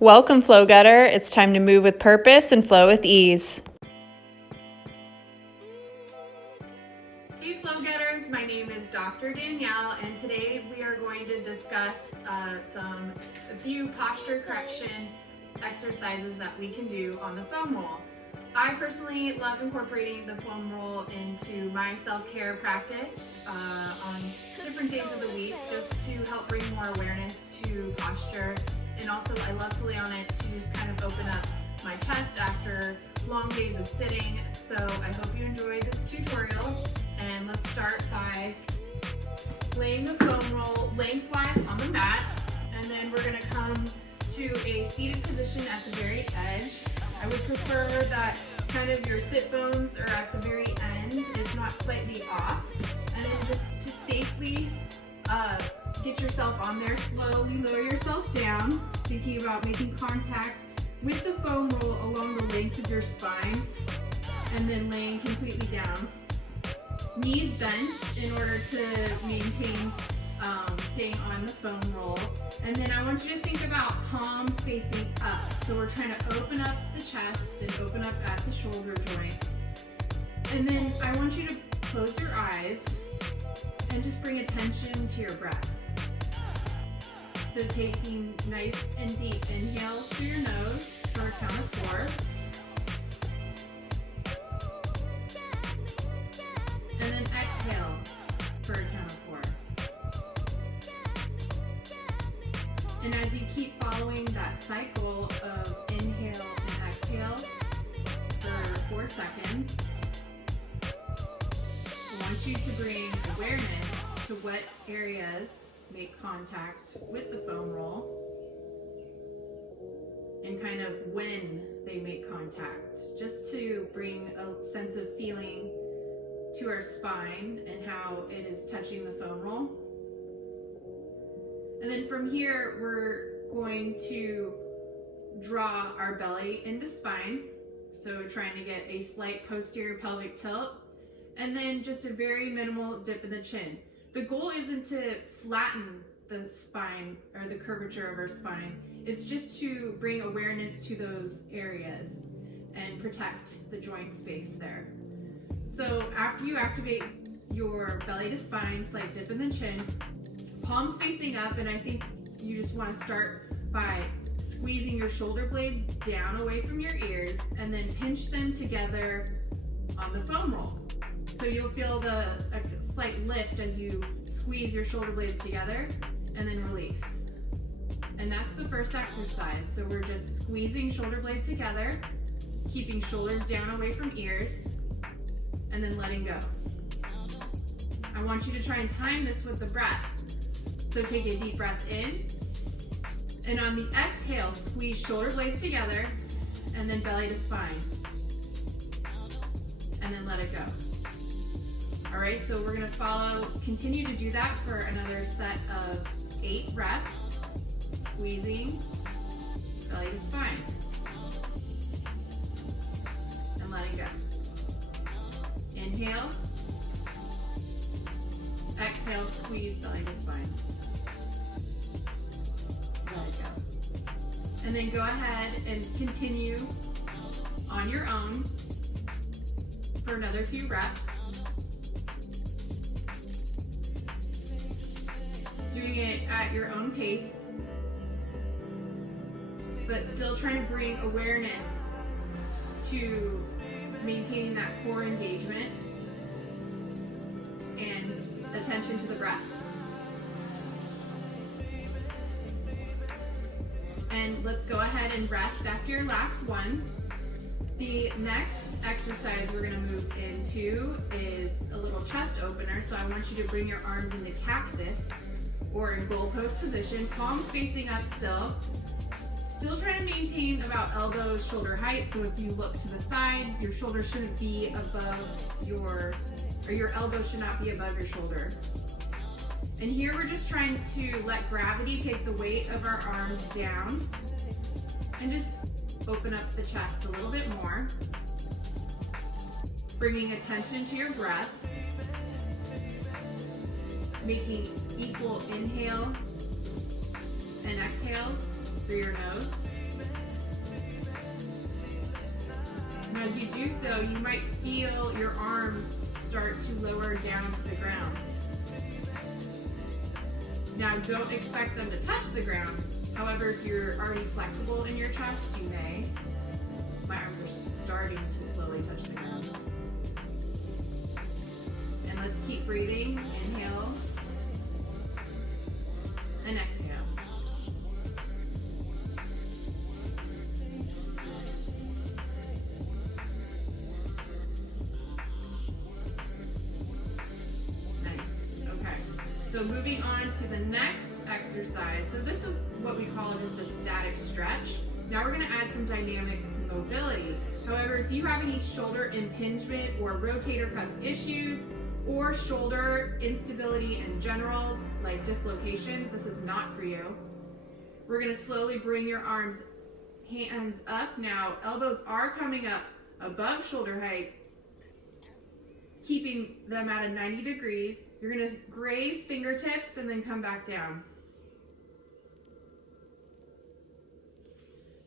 Welcome, Flow Getter. It's time to move with purpose and flow with ease. Hey Flow Getters, my name is Dr. Danielle, and today we are going to discuss a few posture correction exercises that we can do on the foam roll. I personally love incorporating the foam roll into my self-care practice on different days of the week, just to help bring more awareness to posture. And also I love to lay on it to just kind of open up my chest after long days of sitting. So I hope you enjoyed this tutorial, and let's start by laying the foam roll lengthwise on the mat, and then we're going to come to a seated position at the very edge. I would prefer that kind of your sit bones are at the very end, if not slightly off, and then just to safely get yourself on there, slowly lower yourself down, thinking about making contact with the foam roll along the length of your spine, and then laying completely down. Knees bent in order to maintain staying on the foam roll. And then I want you to think about palms facing up. So we're trying to open up the chest and open up at the shoulder joint. And then I want you to close your eyes and just bring attention to your breath. So taking nice and deep inhales through your nose for a count of 4. And then exhale for a count of 4. And as you keep following that cycle of inhale and exhale for 4 seconds, I want you to bring awareness to what areas make contact with the foam roll and kind of when they make contact, just to bring a sense of feeling to our spine and how it is touching the foam roll. And then from here, we're going to draw our belly into spine. So trying to get a slight posterior pelvic tilt, and then just a very minimal dip in the chin. The goal isn't to flatten the spine or the curvature of our spine. It's just to bring awareness to those areas and protect the joint space there. So after you activate your belly to spine, slight dip in the chin, palms facing up, and I think you just want to start by squeezing your shoulder blades down away from your ears, and then pinch them together on the foam roll. So you'll feel a slight lift as you squeeze your shoulder blades together and then release. And that's the first exercise. So we're just squeezing shoulder blades together, keeping shoulders down away from ears, and then letting go. I want you to try and time this with the breath. So take a deep breath in, and on the exhale, squeeze shoulder blades together, and then belly to spine, and then let it go. All right, so we're gonna continue to do that for another set of 8 reps, squeezing belly to spine, and letting go. Inhale, exhale, squeeze belly to spine, let it go. And then go ahead and continue on your own for another few reps. Doing it at your own pace, but still trying to bring awareness to maintaining that core engagement and attention to the breath. And let's go ahead and rest after your last one. The next exercise we're going to move into is a little chest opener. So I want you to bring your arms into cactus or in goalpost position, palms facing up still. Still trying to maintain about elbow shoulder height. So if you look to the side, your shoulder shouldn't be above your elbow should not be above your shoulder. And here we're just trying to let gravity take the weight of our arms down and just open up the chest a little bit more. Bringing attention to your breath. Making equal inhale and exhales through your nose. And as you do so, you might feel your arms start to lower down to the ground. Now, don't expect them to touch the ground. However, if you're already flexible in your chest, you may. My arms are starting to slowly touch the ground. And let's keep breathing. Inhale and exhale. So moving on to the next exercise. So this is what we call just a static stretch. Now we're going to add some dynamic mobility. However, if you have any shoulder impingement or rotator cuff issues or shoulder instability in general, like dislocations, this is not for you. We're going to slowly bring your hands up. Now, elbows are coming up above shoulder height, keeping them at a 90 degrees. You're going to graze fingertips and then come back down.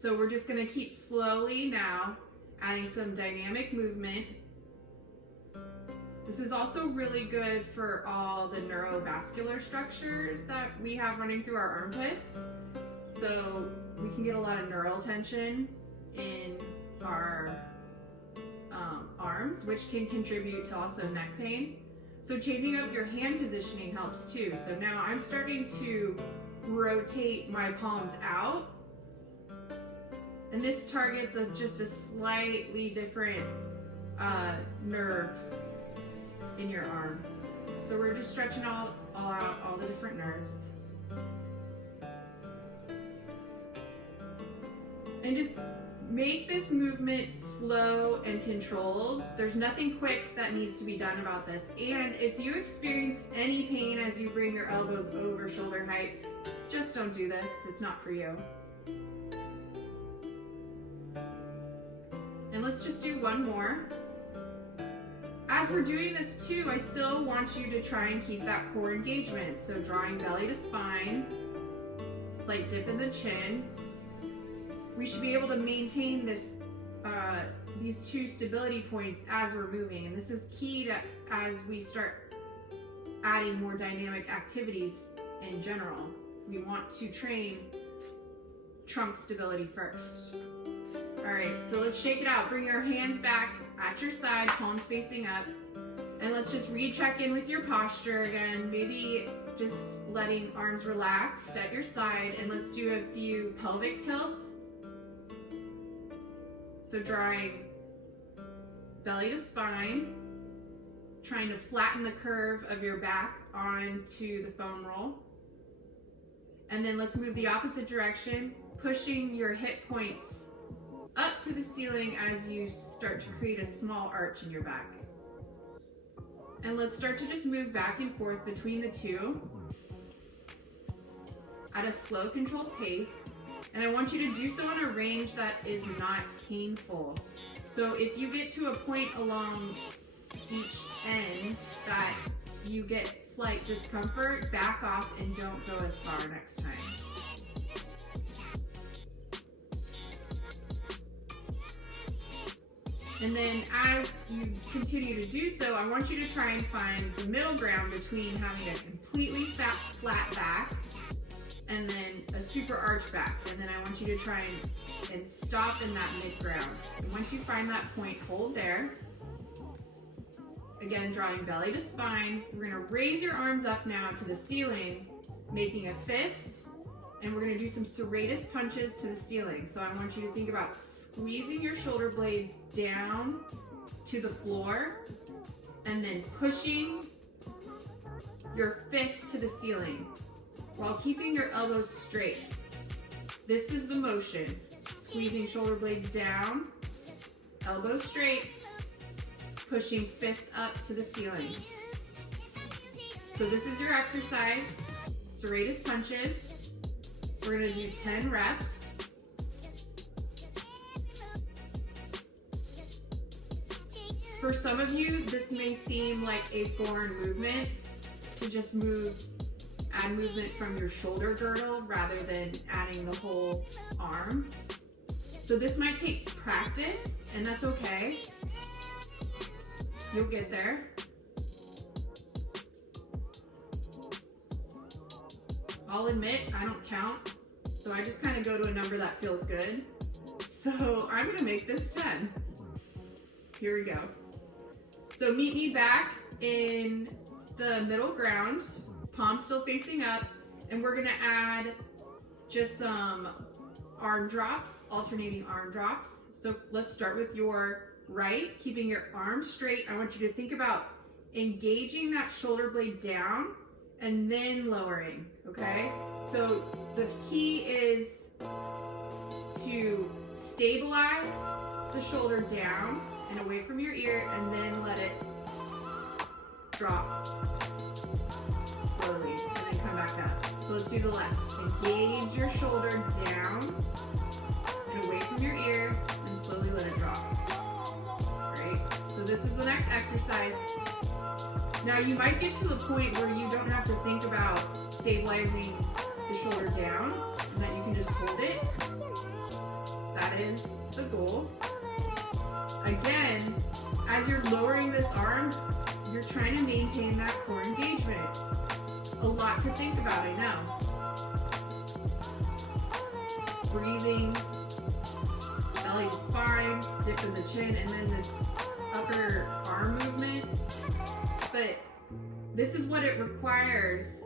So we're just going to keep slowly now adding some dynamic movement. This is also really good for all the neurovascular structures that we have running through our armpits. So we can get a lot of neural tension in our arms, which can contribute to also neck pain. So changing up your hand positioning helps too. So now I'm starting to rotate my palms out. And this targets just a slightly different nerve in your arm. So we're just stretching all out, all the different nerves. And just make this movement slow and controlled. There's nothing quick that needs to be done about this. And if you experience any pain as you bring your elbows over shoulder height, just don't do this. It's not for you. And let's just do one more. As we're doing this too, I still want you to try and keep that core engagement. So drawing belly to spine, slight dip in the chin. We should be able to maintain this, these two stability points as we're moving. And this is key to as we start adding more dynamic activities in general. We want to train trunk stability first. All right, so let's shake it out. Bring your hands back at your side, palms facing up. And let's just recheck in with your posture again. Maybe just letting arms relaxed at your side. And let's do a few pelvic tilts. So drawing belly to spine, trying to flatten the curve of your back onto the foam roll. And then let's move the opposite direction, pushing your hip points up to the ceiling as you start to create a small arch in your back. And let's start to just move back and forth between the two at a slow, controlled pace. And I want you to do so in a range that is not painful. So if you get to a point along each end that you get slight discomfort, back off and don't go as far next time. And then as you continue to do so, I want you to try and find the middle ground between having a completely flat back and then a super arch back. And then I want you to try and stop in that mid-ground. And once you find that point, hold there. Again, drawing belly to spine. We're gonna raise your arms up now to the ceiling, making a fist. And we're gonna do some serratus punches to the ceiling. So I want you to think about squeezing your shoulder blades down to the floor and then pushing your fist to the ceiling while keeping your elbows straight. This is the motion. Squeezing shoulder blades down, elbows straight, pushing fists up to the ceiling. So this is your exercise, serratus punches. We're gonna do 10 reps. For some of you, this may seem like a foreign movement to just add movement from your shoulder girdle rather than adding lowering the whole arm. So this might take practice, and that's okay. You'll get there. I'll admit, I don't count, so I just kind of go to a number that feels good. So I'm gonna make this 10. Here we go. So meet me back in the middle ground, palms still facing up, and we're gonna add just some arm drops, alternating arm drops. So let's start with your right, keeping your arms straight. I want you to think about engaging that shoulder blade down and then lowering, okay? So the key is to stabilize the shoulder down and away from your ear, and then let it drop slowly, and then come back up. So let's do the left. Engage your shoulder down and away from your ear, and slowly let it drop. Great. So this is the next exercise. Now you might get to the point where you don't have to think about stabilizing the shoulder down, and that you can just hold it. That is the goal. Again, as you're lowering this arm, you're trying to maintain that core engagement. A lot to think about, I know. Breathing, belly to spine, dip in the chin, and then this upper arm movement. But this is what it requires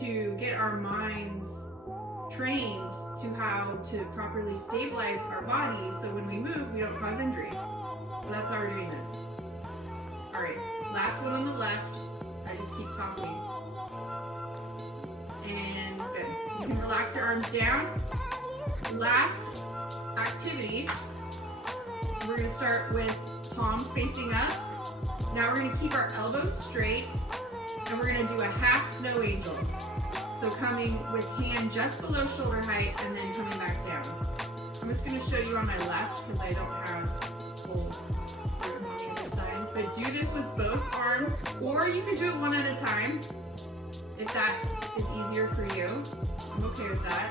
to get our minds trained to how to properly stabilize our body, so when we move, we don't cause injury. So that's why we're doing this. All right, last one on the left. I just keep talking. And good. You can relax your arms down. Last activity, we're gonna start with palms facing up. Now we're gonna keep our elbows straight, and we're gonna do a half snow angel. So coming with hand just below shoulder height and then coming back down. I'm just gonna show you on my left because I don't have full room on the other side. But do this with both arms, or you can do it one at a time if that is easier for you. I'm okay with that.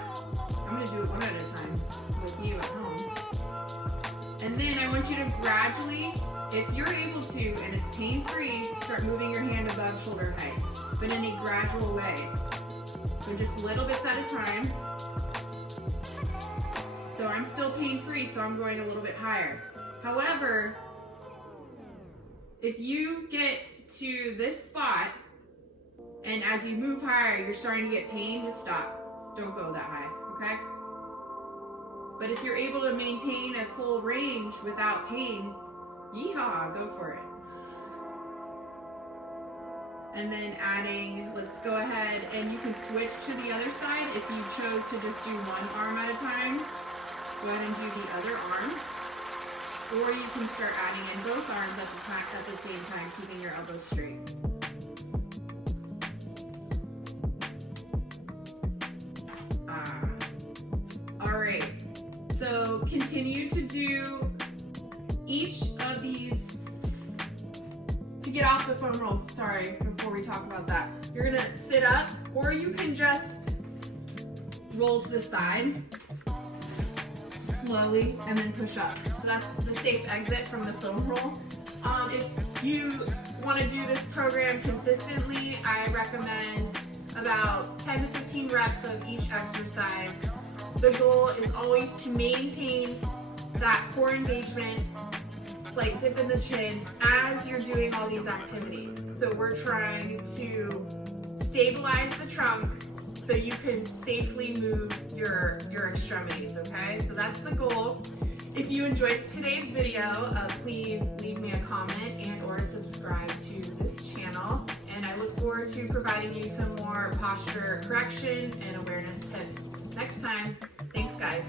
I'm gonna do it one at a time with you at home. And then I want you to gradually, if you're able to, and it's pain-free, start moving your hand above shoulder height, but in a gradual way. So just little bits at a time. So I'm still pain-free, so I'm going a little bit higher. However, if you get to this spot, and as you move higher, you're starting to get pain, just stop. Don't go that high, okay? But if you're able to maintain a full range without pain, yeehaw, go for it. And then adding, let's go ahead, and you can switch to the other side if you chose to just do one arm at a time. Go ahead and do the other arm. Or you can start adding in both arms at the same time, keeping your elbows straight. All right, so continue to do each of these. To get off the foam roll, sorry, before we talk about that, you're gonna sit up, or you can just roll to the side slowly and then push up. So that's the safe exit from the foam roll. If you want to do this program consistently, I recommend about 10 to 15 reps of each exercise. The goal is always to maintain that core engagement, slight dip in the chin as you're doing all these activities. So we're trying to stabilize the trunk so you can safely move your extremities, okay? So that's the goal. If you enjoyed today's video, please leave me a comment and or subscribe to this channel. And I look forward to providing you some more posture correction and awareness tips next time. Thanks, guys.